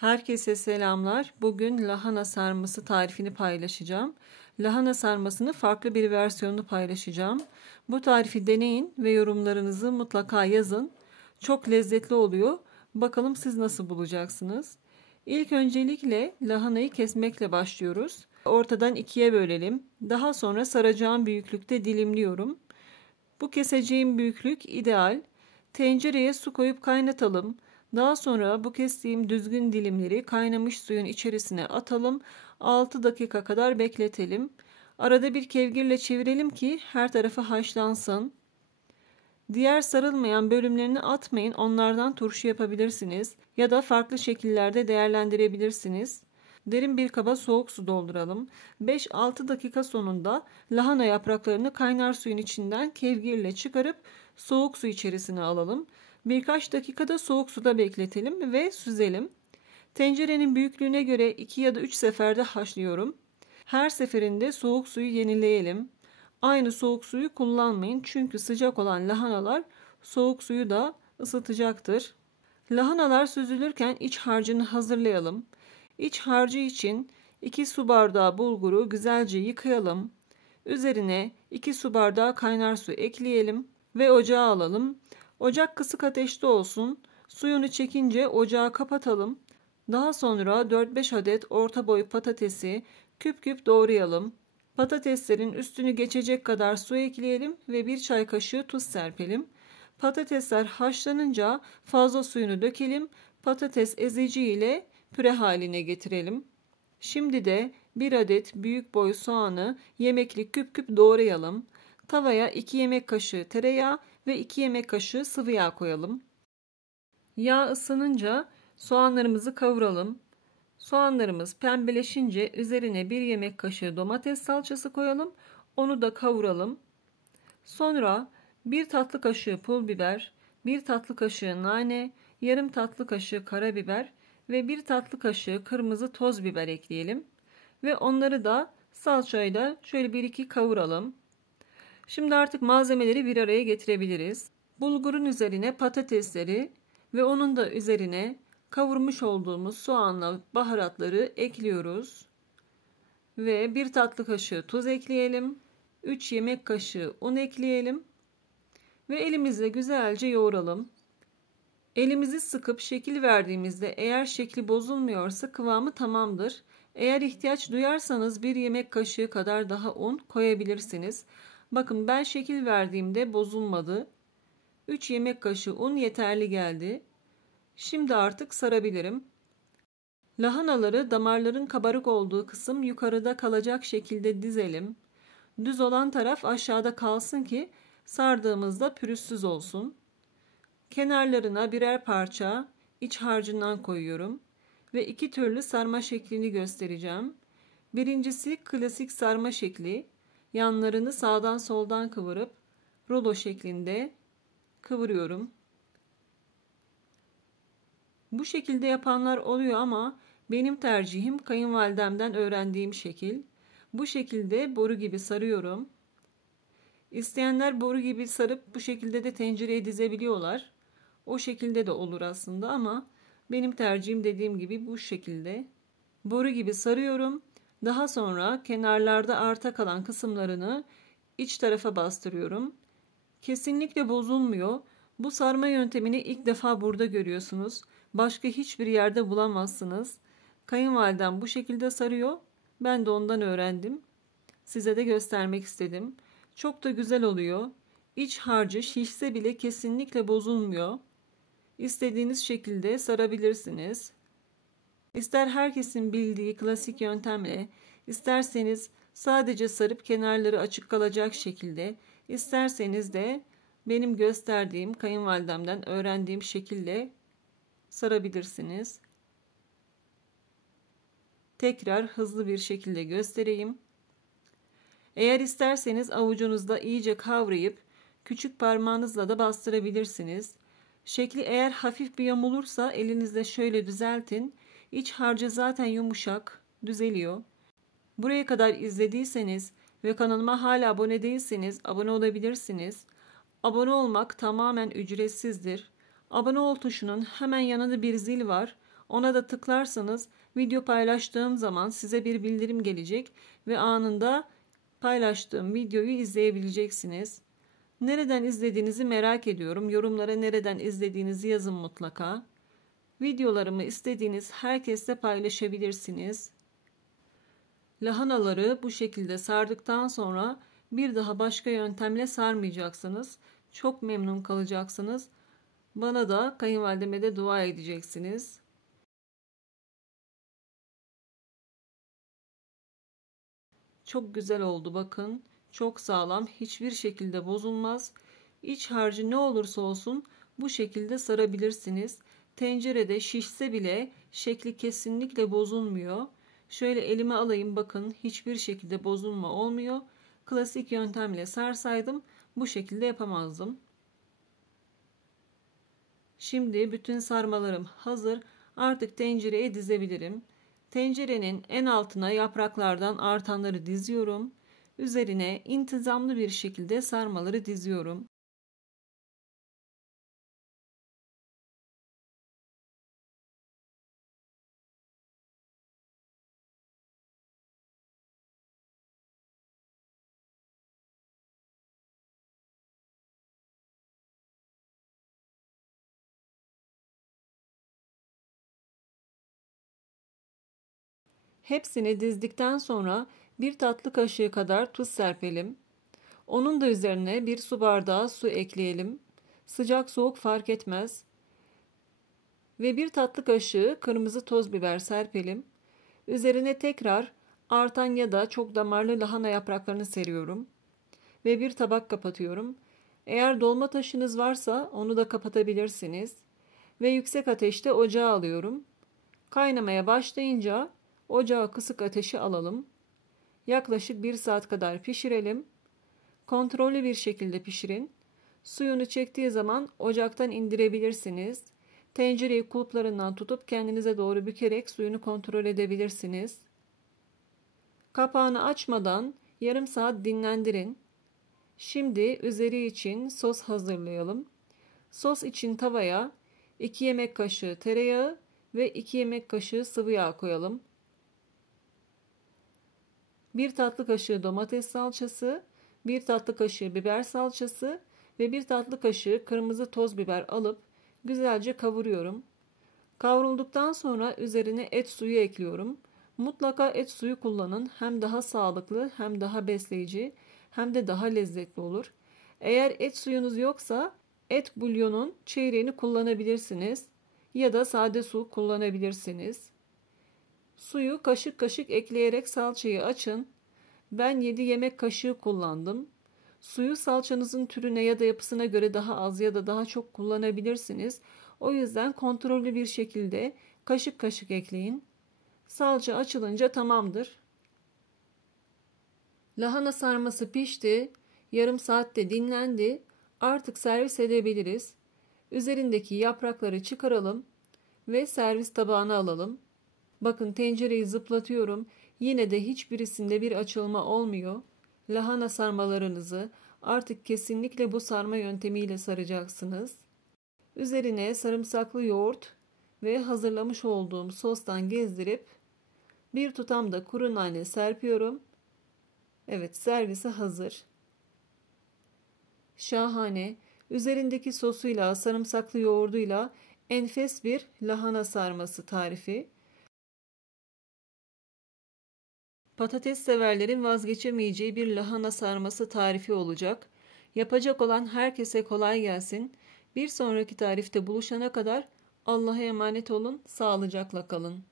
Herkese selamlar. Bugün lahana sarması tarifini paylaşacağım. Lahana sarmasını farklı bir versiyonunu paylaşacağım. Bu tarifi deneyin ve yorumlarınızı mutlaka yazın. Çok lezzetli oluyor. Bakalım siz nasıl bulacaksınız? İlk öncelikle lahanayı kesmekle başlıyoruz. Ortadan ikiye bölelim. Daha sonra saracağım büyüklükte dilimliyorum. Bu keseceğim büyüklük ideal. Tencereye su koyup kaynatalım. Daha sonra bu kestiğim düzgün dilimleri kaynamış suyun içerisine atalım. 6 dakika kadar bekletelim. Arada bir kevgirle çevirelim ki her tarafı haşlansın. Diğer sarılmayan bölümlerini atmayın. Onlardan turşu yapabilirsiniz ya da farklı şekillerde değerlendirebilirsiniz. Derin bir kaba soğuk su dolduralım. 5-6 dakika sonunda lahana yapraklarını kaynar suyun içinden kevgirle çıkarıp soğuk su içerisine alalım. Birkaç dakikada soğuk suda bekletelim ve süzelim. Tencerenin büyüklüğüne göre 2 ya da 3 seferde haşlıyorum. Her seferinde soğuk suyu yenileyelim. Aynı soğuk suyu kullanmayın çünkü sıcak olan lahanalar soğuk suyu da ısıtacaktır. Lahanalar süzülürken iç harcını hazırlayalım. İç harcı için 2 su bardağı bulguru güzelce yıkayalım. Üzerine 2 su bardağı kaynar su ekleyelim ve ocağa alalım. Ocak kısık ateşte olsun. Suyunu çekince ocağı kapatalım. Daha sonra 4-5 adet orta boy patatesi küp küp doğrayalım. Patateslerin üstünü geçecek kadar su ekleyelim ve 1 çay kaşığı tuz serpelim. Patatesler haşlanınca fazla suyunu dökelim. Patates ezici ile püre haline getirelim. Şimdi de 1 adet büyük boy soğanı yemeklik küp küp doğrayalım. Tavaya 2 yemek kaşığı tereyağı ve 2 yemek kaşığı sıvı yağ koyalım. Yağ ısınınca soğanlarımızı kavuralım. Soğanlarımız pembeleşince üzerine 1 yemek kaşığı domates salçası koyalım. Onu da kavuralım. Sonra 1 tatlı kaşığı pul biber, 1 tatlı kaşığı nane, yarım tatlı kaşığı karabiber ve 1 tatlı kaşığı kırmızı toz biber ekleyelim. Ve onları da salçayla şöyle 1-2 kavuralım. Şimdi artık malzemeleri bir araya getirebiliriz. Bulgurun üzerine patatesleri ve onun da üzerine kavurmuş olduğumuz soğanla baharatları ekliyoruz. Ve 1 tatlı kaşığı tuz ekleyelim. 3 yemek kaşığı un ekleyelim. Ve elimizle güzelce yoğuralım. Elimizi sıkıp şekil verdiğimizde eğer şekli bozulmuyorsa kıvamı tamamdır. Eğer ihtiyaç duyarsanız 1 yemek kaşığı kadar daha un koyabilirsiniz. Bakın ben şekil verdiğimde bozulmadı. 3 yemek kaşığı un yeterli geldi. Şimdi artık sarabilirim. Lahanaları damarların kabarık olduğu kısım yukarıda kalacak şekilde dizelim. Düz olan taraf aşağıda kalsın ki sardığımızda pürüzsüz olsun. Kenarlarına birer parça iç harcından koyuyorum ve 2 türlü sarma şeklini göstereceğim. Birincisi klasik sarma şekli. Yanlarını sağdan soldan kıvırıp rulo şeklinde kıvırıyorum. Bu şekilde yapanlar oluyor ama benim tercihim kayınvalidemden öğrendiğim şekil. Bu şekilde boru gibi sarıyorum. İsteyenler boru gibi sarıp bu şekilde de tencereye dizebiliyorlar. O şekilde de olur aslında ama benim tercihim dediğim gibi bu şekilde. Boru gibi sarıyorum. Daha sonra kenarlarda arta kalan kısımlarını iç tarafa bastırıyorum. Kesinlikle bozulmuyor. Bu sarma yöntemini ilk defa burada görüyorsunuz. Başka hiçbir yerde bulamazsınız. Kayınvalidem bu şekilde sarıyor. Ben de ondan öğrendim. Size de göstermek istedim. Çok da güzel oluyor. İç harcı şişse bile kesinlikle bozulmuyor. İstediğiniz şekilde sarabilirsiniz. İster herkesin bildiği klasik yöntemle, isterseniz sadece sarıp kenarları açık kalacak şekilde, isterseniz de benim gösterdiğim kayınvalidemden öğrendiğim şekilde sarabilirsiniz. Tekrar hızlı bir şekilde göstereyim. Eğer isterseniz avucunuzda iyice kavrayıp küçük parmağınızla da bastırabilirsiniz. Şekli eğer hafif bir yamulursa elinizle şöyle düzeltin. İç harcı zaten yumuşak, düzeliyor. Buraya kadar izlediyseniz ve kanalıma hala abone değilseniz abone olabilirsiniz. Abone olmak tamamen ücretsizdir. Abone ol tuşunun hemen yanında bir zil var. Ona da tıklarsanız video paylaştığım zaman size bir bildirim gelecek ve anında paylaştığım videoyu izleyebileceksiniz. Nereden izlediğinizi merak ediyorum. Yorumlara nereden izlediğinizi yazın mutlaka. Videolarımı istediğiniz herkesle paylaşabilirsiniz. Lahanaları bu şekilde sardıktan sonra bir daha başka yöntemle sarmayacaksınız. Çok memnun kalacaksınız. Bana da kayınvalideme de dua edeceksiniz. Çok güzel oldu bakın. Çok sağlam, hiçbir şekilde bozulmaz. İç harcı ne olursa olsun bu şekilde sarabilirsiniz. Tencerede şişse bile şekli kesinlikle bozulmuyor. Şöyle elime alayım bakın, hiçbir şekilde bozulma olmuyor. Klasik yöntemle sarsaydım bu şekilde yapamazdım. Şimdi bütün sarmalarım hazır. Artık tencereye dizebilirim. Tencerenin en altına yapraklardan artanları diziyorum. Üzerine intizamlı bir şekilde sarmaları diziyorum. Hepsini dizdikten sonra bir tatlı kaşığı kadar tuz serpelim. Onun da üzerine bir su bardağı su ekleyelim. Sıcak soğuk fark etmez. Ve bir tatlı kaşığı kırmızı toz biber serpelim. Üzerine tekrar artan ya da çok damarlı lahana yapraklarını seriyorum. Ve bir tabak kapatıyorum. Eğer dolma taşınız varsa onu da kapatabilirsiniz. Ve yüksek ateşte ocağa alıyorum. Kaynamaya başlayınca ocağa kısık ateşe alalım. Yaklaşık 1 saat kadar pişirelim. Kontrollü bir şekilde pişirin. Suyunu çektiği zaman ocaktan indirebilirsiniz. Tencereyi kulplarından tutup kendinize doğru bükerek suyunu kontrol edebilirsiniz. Kapağını açmadan yarım saat dinlendirin. Şimdi üzeri için sos hazırlayalım. Sos için tavaya 2 yemek kaşığı tereyağı ve 2 yemek kaşığı sıvı yağ koyalım. 1 tatlı kaşığı domates salçası, 1 tatlı kaşığı biber salçası ve 1 tatlı kaşığı kırmızı toz biber alıp güzelce kavuruyorum. Kavrulduktan sonra üzerine et suyu ekliyorum. Mutlaka et suyu kullanın. Hem daha sağlıklı, hem daha besleyici, hem de daha lezzetli olur. Eğer et suyunuz yoksa et bulyonun çeyreğini kullanabilirsiniz ya da sade su kullanabilirsiniz. Suyu kaşık kaşık ekleyerek salçayı açın. Ben 7 yemek kaşığı kullandım. Suyu salçanızın türüne ya da yapısına göre daha az ya da daha çok kullanabilirsiniz. O yüzden kontrollü bir şekilde kaşık kaşık ekleyin. Salça açılınca tamamdır. Lahana sarması pişti. Yarım saatte dinlendi. Artık servis edebiliriz. Üzerindeki yaprakları çıkaralım ve servis tabağına alalım. Bakın tencereyi zıplatıyorum. Yine de hiçbirisinde bir açılma olmuyor. Lahana sarmalarınızı artık kesinlikle bu sarma yöntemiyle saracaksınız. Üzerine sarımsaklı yoğurt ve hazırlamış olduğum sostan gezdirip bir tutam da kuru nane serpiyorum. Evet, servise hazır. Şahane. Üzerindeki sosuyla, sarımsaklı yoğurduyla enfes bir lahana sarması tarifi. Patates severlerin vazgeçemeyeceği bir lahana sarması tarifi olacak. Yapacak olan herkese kolay gelsin. Bir sonraki tarifte buluşana kadar Allah'a emanet olun, sağlıcakla kalın.